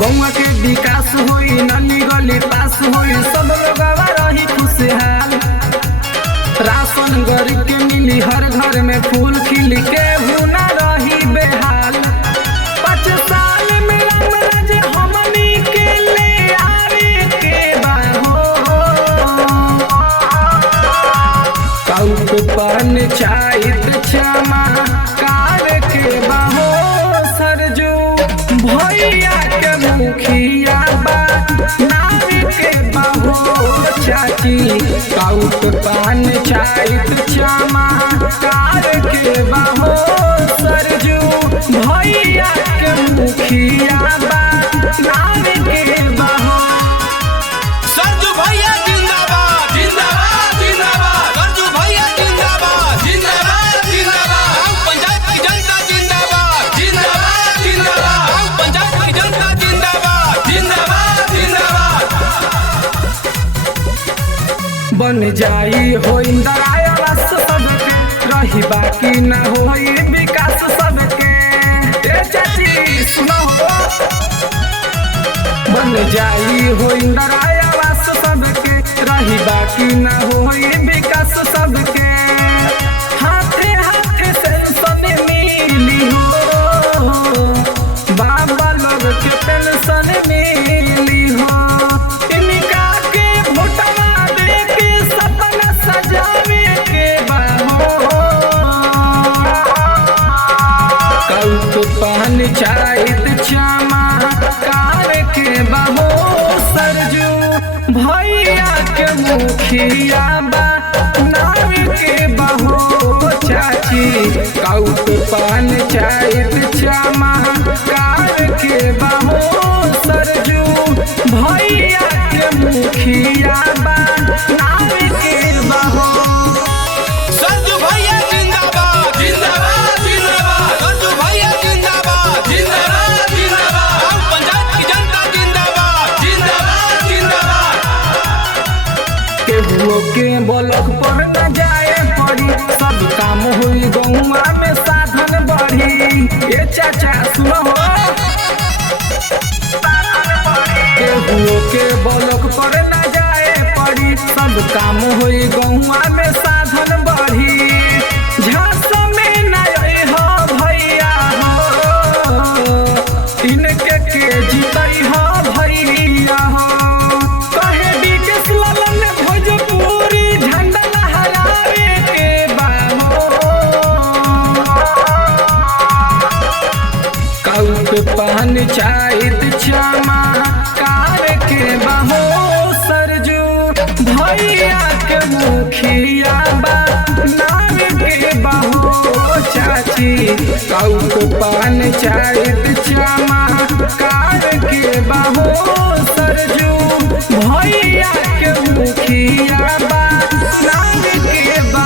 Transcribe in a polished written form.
गौवा के विकास होई, नली गली पास होई, सब लोग रही खुशहाल। राशन गरीब के मिली, हर घर में फूल खिली, केहू ना रही बेहाल। 5 साल में रामराज हमनी के ले आवे के बा हो। कौट पंचायत चमत्कार के बा हो, सरजू भैया के मुखिया बा नाम के बा हो चाची। कौट पंचायत चमत्कार के बा हो, सरजू भैया के मुखिया बा नाम के बा हो। सरजू भैया जिंदाबाद जिंदाबाद जिंदाबाद, सरजू भैया जिंदाबाद जिंदाबाद जिंदाबाद, गाँव पंचायत की जनता जिंदाबाद जिंदाबाद जिंदाबाद, गाँव पंचायत की जनता जिंदाबाद जिंदाबाद जिंदाबाद। बन जाई हो इंदिरा आवास सबके, रही बाकी न होई विकास सबके। ए चाची सुनो हो, बन जाई हो इंदिरा आवास सबके, रही बाकी न होई विकास सबके। हाथे हाथे पेंशन मिली हो, बाबा लोग के पेंशन मिली हो। इनका के भोटवा दे के सपना सजावे के बा हो। कौट पंचायत चमत्कार के बा हो, सरजू भैया के मुखिया बा नाम के बा हो चाची। कौट पंचायत चमत्कार के बा हो, सरजू भैया के मुखिया बा नाम के बा हो। सरजू भैया जिंदाबाद जिंदाबाद जिंदाबाद, सरजू भैया जिंदाबाद जिंदाबाद जिंदाबाद, गाँव पंचायत की जनता जिंदाबाद जिंदाबाद जिंदाबाद। केहुओ के ब्लॉक पर न जाए पड़ी, सब काम हुई गौवा में साधन बढ़ी। ए चाचा सुनो हो, केहुओ के ब्लॉक पर न जाए पड़ी, सब काम हुई गौवा में साधन बढ़ी। झांस में न हो भैया हो, इनके के जीतई हो भैया हो। कहे विकास लालन भोजपुरी झंडा लहरावे के बा हो। कौट पंचायत चमत्कार के बा हो, सरजू भैया के मुखिया बा नाम के बा हो चाची। कौट पंचायत चमत्कार के बा हो, सरजू भैया के मुखिया बा नाम के बा